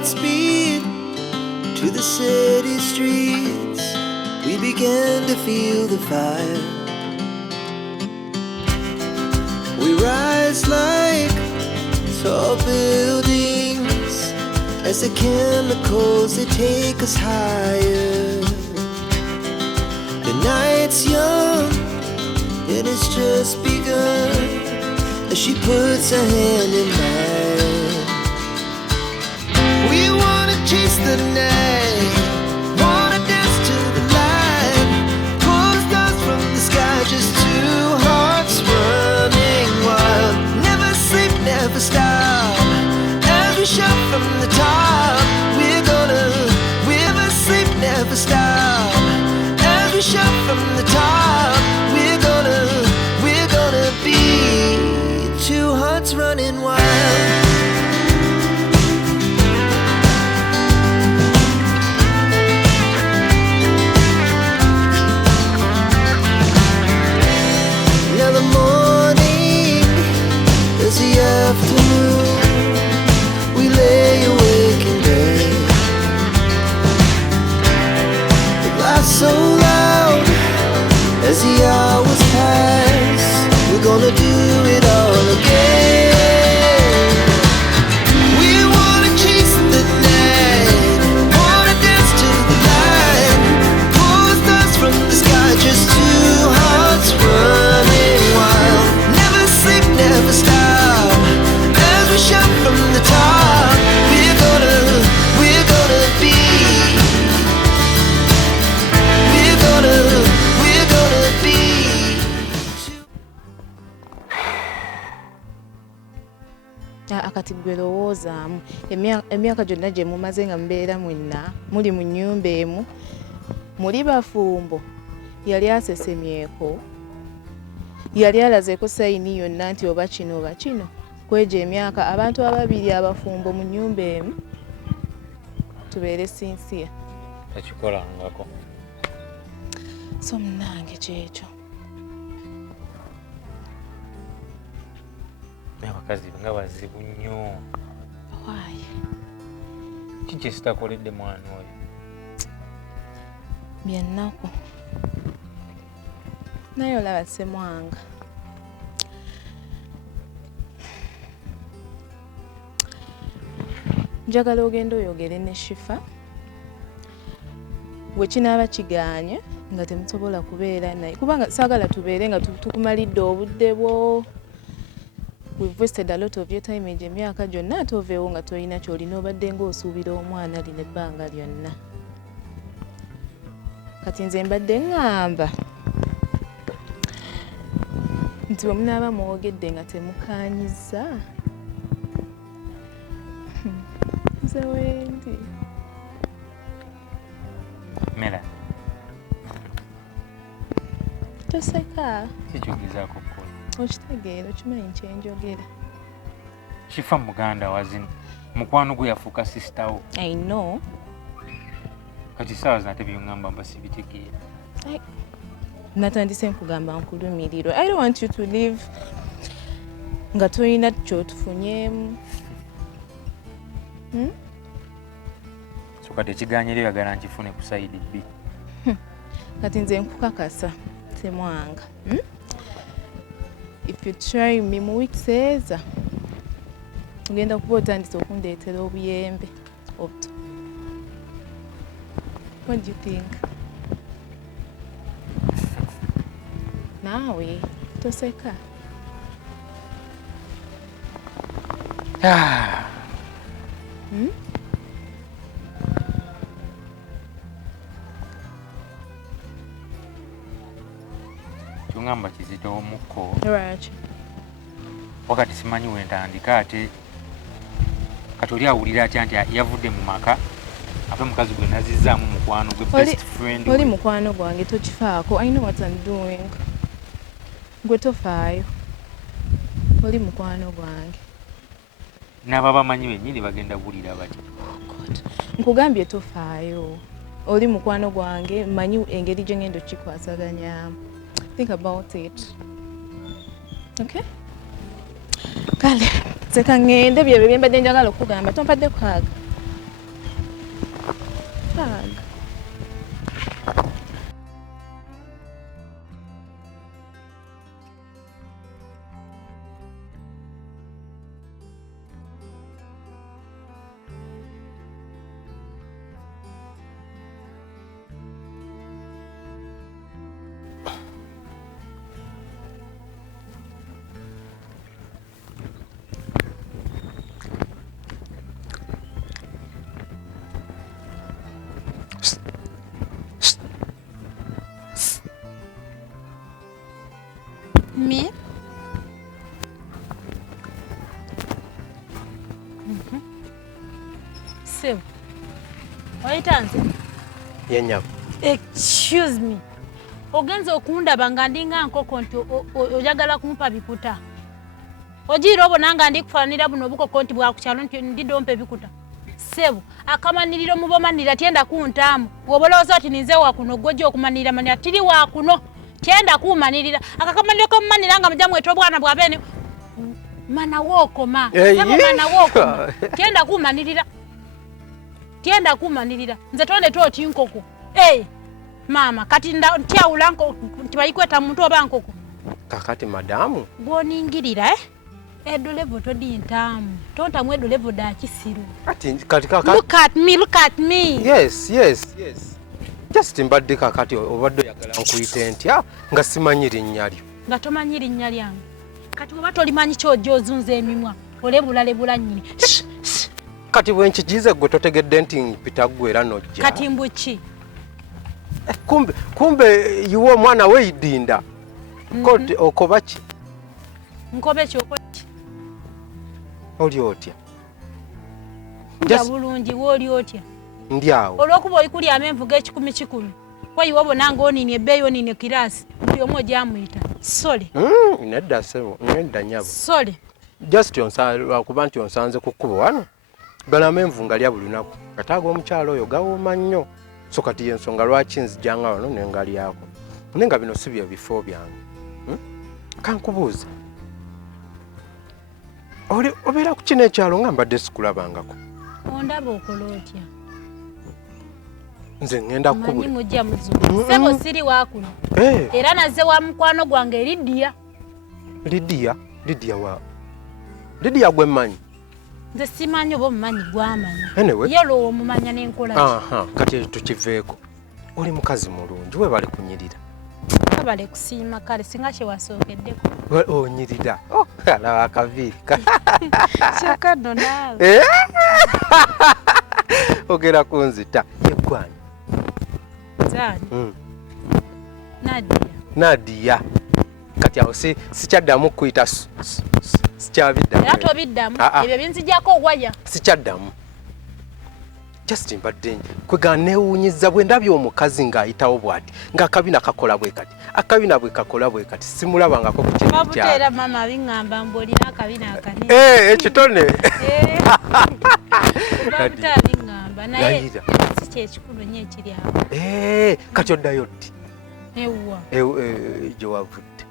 Godspeed to the city streets. We began to feel the fire. We rise like tall buildings as the chemicals they take us higher. The night's young and it's just begun as she puts her hand in mine. We wanna chase the night, wanna dance to the light, pull the stars from the sky, just two hearts running wild. Never sleep, never stop, as we shout from the top. Never sleep, never stop, as we shout from the top. We're gonna be two hearts running wild. Now the morning is the afternoon. We lay awake in bed. The laughs so loud as the hours pass. We're gonna do it all again. We wanna chase the night, wanna dance to the light, pull the stars from the sky, just two hearts running wild. Never sleep, never stop, as we shout from the top. We're gonna be, we're gonna be. Akati gwe lowoozaamu emyaka gyonna gye mumaze nga mubeera mwenna muli mu nnyumba emu, muli bafumbo. Yali asesemyeko, yali alazeeko sayini yonna nti oba kino oba kino. Kwegyo emyaka abantu ababiri abafumbo mu nnyumba emu tubeere sinsiya. Tekikolangako. So munnange kyekyo. Abakazi nga bazibu nnyo. Why? Ki kye sitakoledde mwana oyo? Byennaku. Naye olaba Ssemwanga. Njagala ogenda oyogere ne Shifa. Bwe kinaaba kigaanye nga temusobola kubeera naye. Kubanga saagala tubeere nga tukumalidde obudde bwo. We've wasted a lot of your time emyaka gyonna toveewo nga tolina ky'olina obadde ng'osuubira omwana lino ebbanga lyonna. Kati nze mbadde ngamba nti bwe munaaba mwogedde nga temukaanyiza nze wendi. Mera. Toseka. Kikyugizaako kukola. Okitegeera okimanyi kyenjogera. Shifa muganda wazini. Mukwano gwe yafuuka sisitawo. I know. Kati saawa zina tebyongamba mba sibitegeera. Natandise nkugamba nkulumirirwe. I don't want you to live nga tolina kyotufunyeemu. So kati ekigaanyiro yagala nkifune ku sayidi B. Kati nze nkukakasa Ssemwanga. If you try me mu weeks eza ngenda kuba otandise okundeetera obuyembe obuto. What do you think? Naawe toseka. Kyongamba kizito omukko. Lwaki? Wakati simanyi wentandika ate kati oli awulira atya nti yavudde mu maka ate mukazi gwe nazizzaamu mukwano gwe best friend. Oli mukwano gwange tokifaako. I know what I'm doing. Gwe tofaayo. Oli mukwano gwange. N'aba bamanyi bennyini bagenda bulira bati. Nkugambye tofaayo. Oli mukwano gwange manyi engeri gye ngenda okikwasaganyamu. Think about it. Okay? Kale, seka ngende bye mbadde njagala okugamba tompadde kaaga. Mukaaga. Me? So, waitanze? Yenyabo. Excuse me. Ogenza okundaba nga ndinga nkoko nti oyagala kumpa bikuta. Ojira obonanga ndi kufanira buno bukoko nti bwa kukyalo nti ndidompe bikuta. Sebo, akamaniriro mubomanira tienda kuntamu. Woboloza ati ninze wakuno gojja okumanira manira tiri wakuno. Tienda kumanirira. Akakamaniriro komanira nga mjamu eto bwana bwa bene. Mana woko ma. Sebo mana woko. Tienda kumanirira. Tienda kumanirira. Nze tonde toti nkoko. Mama, kati ntia ulanko tibayikweta muntu oba nkoko. Kakati madamu. Gwoningirira Edo level to di ntamu. Tonta mwedo level da kisiru. Kati. Look at me. Yes. Just mbadde kakati obadde yagala nkuyite ntya nga simanyiri nnyalyo. Nga tomanyiri nnyalyange. Kati obato limanyi kyojo ozunze emimwa. Olebula nnyini. Kati bwenkijize gwe totegedde nti mpita gwera nojja. Kati mbuki. Kumbe yuwo mwana we idinda. Kote okobaki. Nkobe kyokoti. Oli otya? Nja bulungi woli otya? Ndiawo. Olwokuba oyikuli amenvuga ekikumi kikumi. Kwa iwo bonanga onini ebbeeyo onini kirasi. Buli omu gyamuyita. Sole. Nedda sebo, nedda nyabo. Sole. Just kuba nti onsanze ku kkubo wano. Gala amenvu ngalya buli lunaku. Kataaga omukyalo oyo gawooma nnyo. So kati y'ensonga lwaki nzijjanga wano nengalyako. Nenga bino si bye bifo byange. Kankubuuza. Obeera ku kino ekyalo nga mbadde sikulabangako. Ondaba okola otya? Nze ngenda Manyi kukubula. mujja muzungu. Sebo siri wakuno. Era nazze wa mukwano gwange Lidia. Lidia gwe mmanyi. Nze simanyi oba omumanyi gw'amanyi. Anyway. Yelo omumanya n'enkola ki. Kati tukiveeko. Oli mukazi mulungi webale kunyirira. Kabale kusiima kale singa kye wasookeddeko. Onyirira. Alaba akaviiri. Kyokaddo naawe. Ogera kunzita. Yeggwani. Zaani. Nadia. Kati awo sikyaddamu kuyita sikyabiddamu. Era tobiddamu. Ebyo binzijjako waya. Sikyaddamu. Just mbadde kwega neewuunyiza bwe ndabye omukazi ng'ayitawo bw'ati ng'akabina kakola bwe kati. Akabina bwe kakola bwe kati simulabangako ku kintu kyalo. Babuteera mama abingamba mb'olina akabina akanene. Ekitone. Babuteera abingamba naye si kyekikulu nnyo ekiri awo. Kati oddayo ddi? Ewwa. Gye wavudde.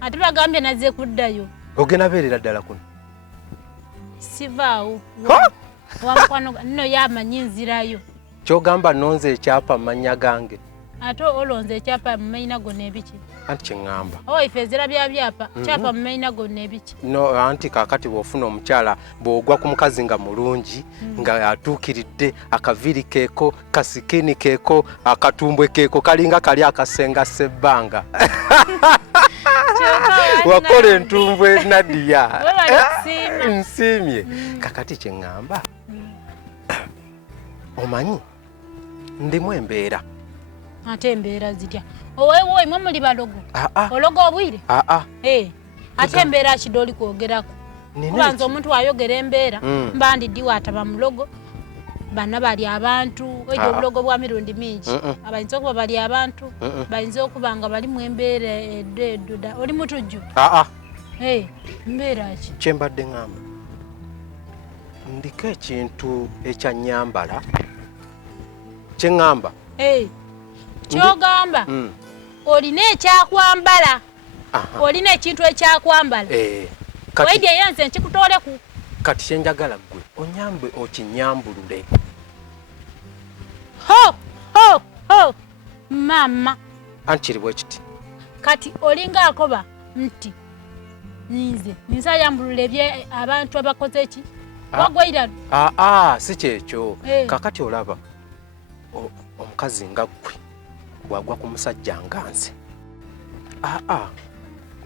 Ate bagambye nazze kuddayo. Ogenda beerera ddala kuno? Sivaawo. Wamukwano nno yamanyi nzirayo. Kyogamba nonze ekyapa manya gange. Ate olonze ekyapa mu mayina gonna ebiki? Anti kyeŋŋamba. Ife ezira byapa kyapa mu mayina gonna ebiki? No, anti kaakati bw'ofuna omukyala bw'ogwa ku mukazi nga mulungi nga atuukiridde akaviiri keeko kasikini keeko akatumbwe keeko kalinga kali akasenga sebbanga. Wakola entumbwe Nadia. Nsiimye. Kakati kyeŋŋamba. Omanyi ndimu embeera. Ate embeera zitya? Oweewo imwe muli balogo? Ologo obwire? Ate embeera ki doli kwogerako? Kubanza omuntu ayogera embeera mbandiddi waataba mulogo banna bali abantu oyo obulogo bwa mirundi mingi abayinza okuba bali abantu bayinza okuba nga bali mu embeera edda oli mutujju mbeera ki kyembadde ngamba ndiko ekintu ekyanyambala kyeŋŋamba kyogamba olina ekyakwambala olina ekintu ekyakwambala waidi eyanze nkikutoleku kati kyenjagala ggwe onyambe okinyambulule ho mama anti kiri bwe kiti kati olinga akoba nti nze yambulula ebye abantu abakoze ki wagwaira si kyekyo kakati olaba omukazi nga ggwe wagwa ku musajja nga nze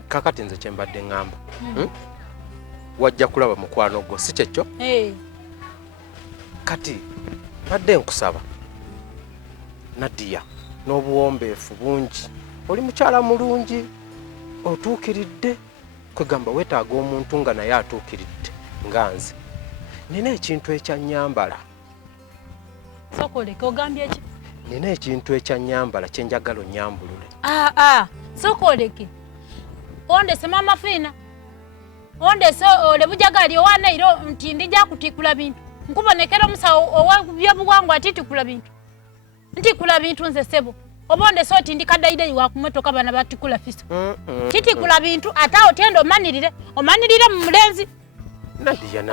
kakati nze kyembadde ŋŋamba wajja kulaba mukwano gwo si kyekyo kati badde nkusaba Nadia n'obuwombeefu bungi oli mukyala mulungi otuukiridde kwegamba weetaaga omuntu nga naye atuukiridde nga nze nina ekintu ekyanyambala sokoleke ogambye eki nina ekintu ekyanyambala kyenjagala onyambulule sokoleke ondese mama fina ondese ole bujagali owaneiro nti ndija kutikula bintu nkubonekera omusawo ow'ebyobuwangwa atitikula bintu ntikula bintu nze sebo obonde soti ndikadaide wa kumotoka bana batikula fiso titikula bintu ata otendo omanirire mu mulenzi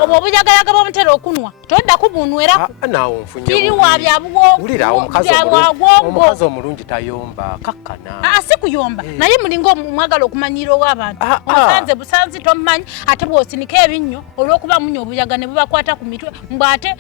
obo bujagala gabo mutero okunwa todda kubunwera naawo nfunye kiri wa byabuwo ulira omukazi omulungi tayomba kakkana si kuyomba naye mulingo mwagala okumanyira owabantu osanze busanzi tomanyi ate bwosinika ebinnyo olwokuba munyo obuyaga ne bubakwata ku mitwe mbwate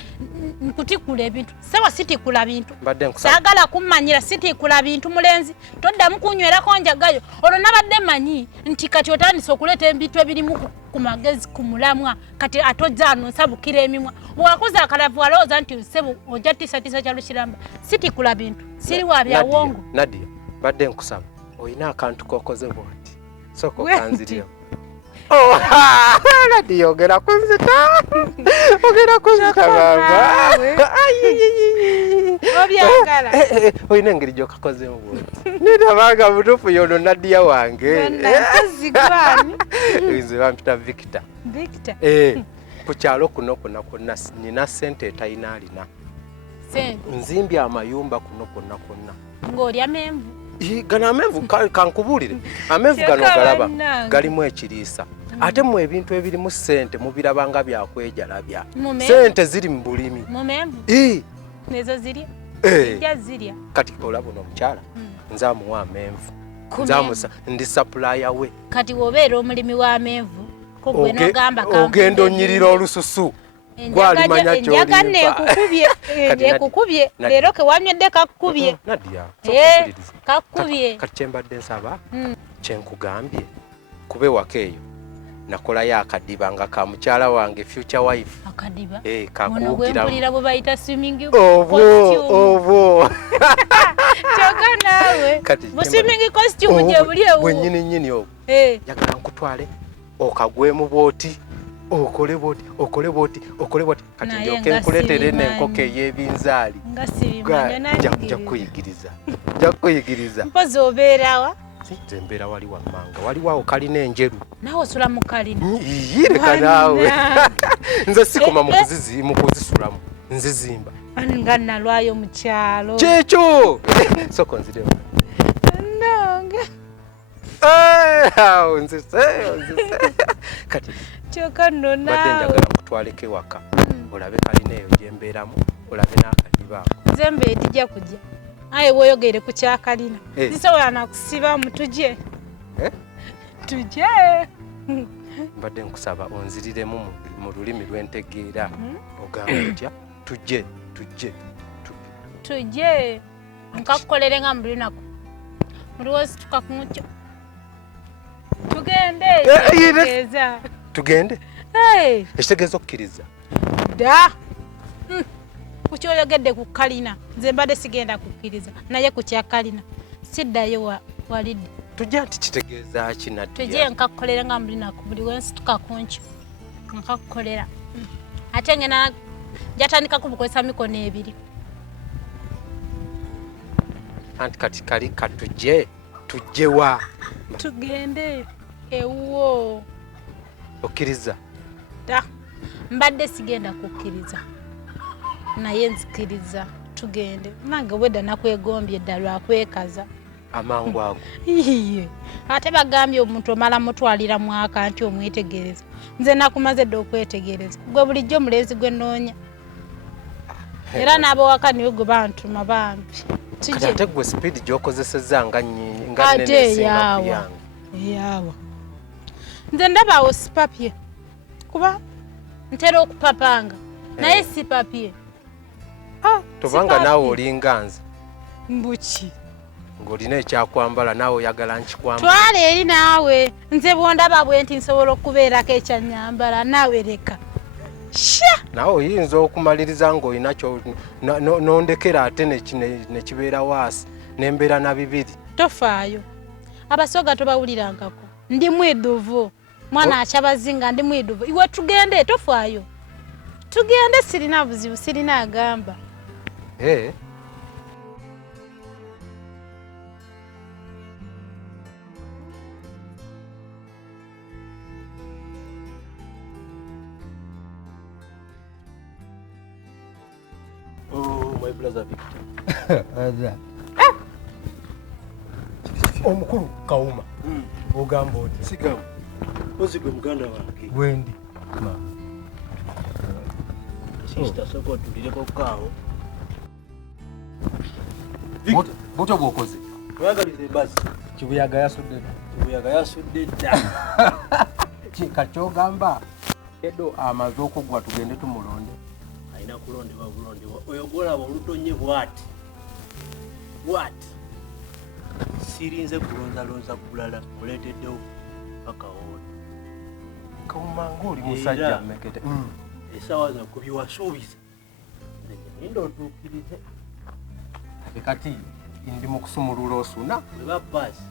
nkutikula ebintu sewa sitikula bintu saagala kumanyira sitikula bintu mulenzi toddamu kunywerako njagayo olwo nabadde manyi nti kati otandisa okuleeta ebintu ebirimu ku magezi ku mulamwa kati atojja anonsabukira emimwa bwakoze akalavu alowooza nti sebo ojja tisatisa kya Lukiramba sitikula bintu siri wa byawongo Nadia badde nkusaba olina akantu kokoze bwoti soko kanzirira Nadia ogera kunzita baba obyagala olina engeri gyokakozemu bwoti ninabaga butuufu yono Nadia wange nzigwani nze bampita Victor ku kyalo kuno kwonna nina ssente etayina alina nzimbye amayumba kuno kwonna ng'olya menvu gano amenvu kankubuulire amenvu gano galaba galimu ekiriisa ate mu ebintu ebirimu ssente mubiraba nga byakwejalabya ssente ziri mu bulimi mu menvu nezo zirya zirya kati olaba ono omukyala nze amuwa amenvu ndi supplier we kati wobeera omulimi wa menvu ogenda onyirira olususu gwalimanya kyekukubye leero kewanywedde kakukubye kakukubye kati kyembadde nsaba kyenkugambye kube waka eyo nakolayo akadiba nga ka mukyala wange future wife akadiba kakuwukira bwe bayita swimming obwo kyoka naawe mu swimming costume gye buli ewo bwennyini obwo njagala nkutwale okagwemu bwoti okole bwoti kati ndyoke nkuleetere n'enkoko ey'ebinzaali nja kuyigiriza mpozi obeerawa nze mbeera wali wammanga waliwawo kalina enjeru naawe osula mu kalina yireka naawe nze sikoma mu kuzisulamu nzizimba nga nalwayo mu kyalo kyekyo soko nziremu nzise kati kyoka nno badde njagala nkutwaleko ewaka olabe kalina eyo gyembeeramu olabe n'akadiba nze mbe tijja kujja aye bwoyogere ku kyakalina zisobola nakusibamu tujje mbadde nkusaba onziriremu mu lulimi lwentegeera ogamba otya tujje nkakukolere nga mu lunaku muliwozi tukakumukyo tugende ekitegeeza okukkiriza dda kukyoyogedde ku kalina nze mbadde sigenda kukkiriza naye ku kyakalina siddayo walidde tujja nti kitegeeza ki Nadia tujje nkakukolera nga mulinaku buli wensituka kunkyo nkakukolera ate ngena jatandika kubukozesa mikono ebiri anti kati kali tujjewa tugende ewuwo okkiriza da mbadde sigenda kukkiriza naye nzikiriza tugende nange wedda nakwegombye dda lwakwekaza amangu ago iye ate bagambye omuntu omala mutwalira mwaka nti omwetegereza nze nakumaze dda okwetegereza gwe bulijjo mulenzi gwe noonya era n'abawaka niwe gwe bantuma bambi kati ate gwe speed gy'okozesezza nga nnyingi nga ate nenesinga ku yange eyaawa nze ndabaawo sipapye kuba ntera okupapanga naye sipapye tobanga naawe olinga nze mbuki ng'olina ekyakwambala naawe oyagala nkikwambala twala eri naawe nze bwondaba bwe nti nsobola okubeerako ekyanyambala naawe leka sha nawe oyinza okumaliriza ng'olinakyo nondekera ate nekibeera waasi nembeera na bibiri tofaayo abasoga tobawulirangako ndi mwiduvu mwana akyabazinga ndi mwiduvu iwe tugende tofaayo tugende sirina buzibu sirina agamba my brother Victor. Omukulu Kauma. Ogamba oti. Sigamba. Ozigwe muganda wange. Wendi. Sister soko tulireko kawo. Boto bwokoze. Twagalize basi. Kibuyaga yasudde. Kibuyaga yasudde dda. Kakyogamba. Edo amaze okugwa tugende tumulonde. Aina kulondebwa bulondebwa. Oyo golaba olutonye bwati. Bwati. Sirinze kulonzalonza kulala muleeteddewo paka woona. Kauma ng'oli musajja mmekete. Essaawa zakku biwasuubiza. Nenda otuukirize. Kati ndi mu kusumulula osuna. Bwe bapaasi.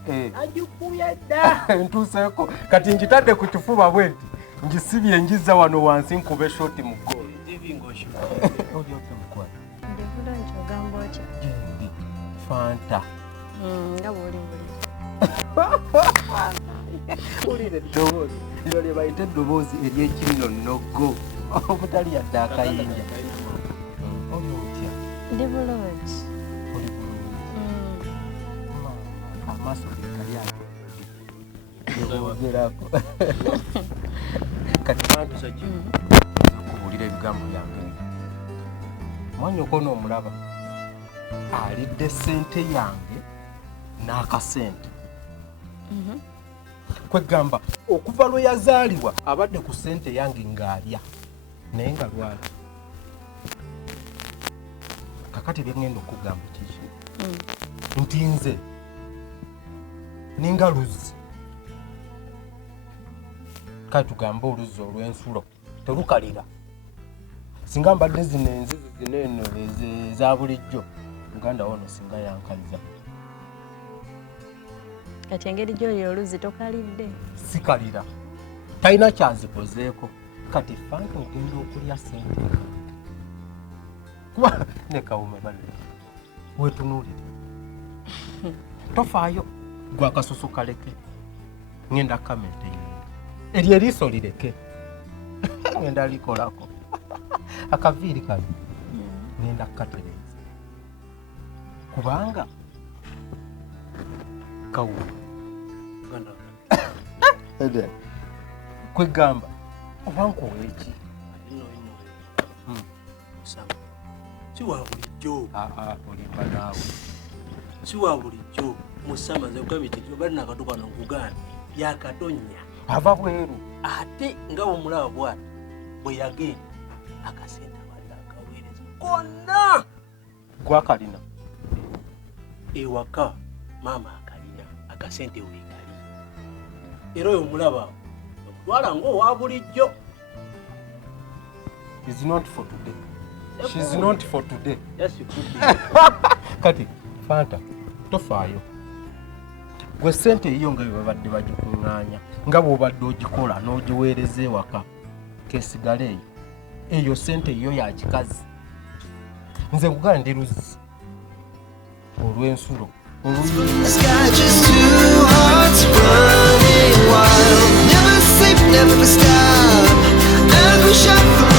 Agikuya dda. Ntuuseeko. Kati nkitadde ku kifuba bwe nti ngisibye njizza wano wansi nkube shoti mu ggoolo. Oli ote mukwata. Ndivula nti ogamba otya? Jendi. Fanta. Nga bw'oli buli. Ulire eddoboozi. Lino lye bayita eddoboozi ery'ekirino nnogo. Omutali yadde akayinja. Oli otya? Ndi bulungi. Oli bulungi. Amaaso ge gali ago. Gewogerako. Kati bantu sajja. Okubuulira ebigambo byange. Mwanyoko n'omulaba. Alidde ssente yange n'akasente. Kwegamba okuva lwe yazaalibwa abadde ku ssente yange ng'alya naye nga lwala. Kakati byengenda okugamba kiki nti nze ninga luzzi. Kale tugambe oluzzi olw'ensulo terukalira. Singa mbadde zino enzizi zino eno eza bulijjo muganda wono singa yankaliza. Kati engeri gy'oli oluzzi tokalidde. Sikalira. Talina kyazikozeeko. Kati Fanta ogenda okulya ssente. Kuba ne Kauma bale. Wetunuulire. Tofaayo. Gwa akasusu kaleke. Ngenda kamente yo. Eryo eriiso lireke. Ngenda likolako. Akaviiri kano. Ngenda kukatereza. Kubanga Kauma. Ede. Kwegamba obankuwa eki? Sama. Si wa bulijjo. Olimba naawe. Si wa bulijjo. Musama ze kugambye kiti bali nakatuka n'okugana byakatonya. Ava bweru. Ate nga omulaba bwati bwe yagenda akasente abadde akaweereza konna. Gwakalina. Ewaka maama akalina akasente weekali. Era oyo omulaba okutwala ng'owa bulijjo. Is not for today. She's not for today. Yes, you could be. Kati Fanta tofaayo. Gwe ssente eyo nga babadde bagikuŋŋaanya nga bw'obadde ogikola n'ogiweereza ewaka kesigala eyo. Eyo ssente eyo ya kikazi. Nze nkugana ndi luzzi olw'ensulo. The sky just two hearts running wild. Never sleep, never stop. Every shot from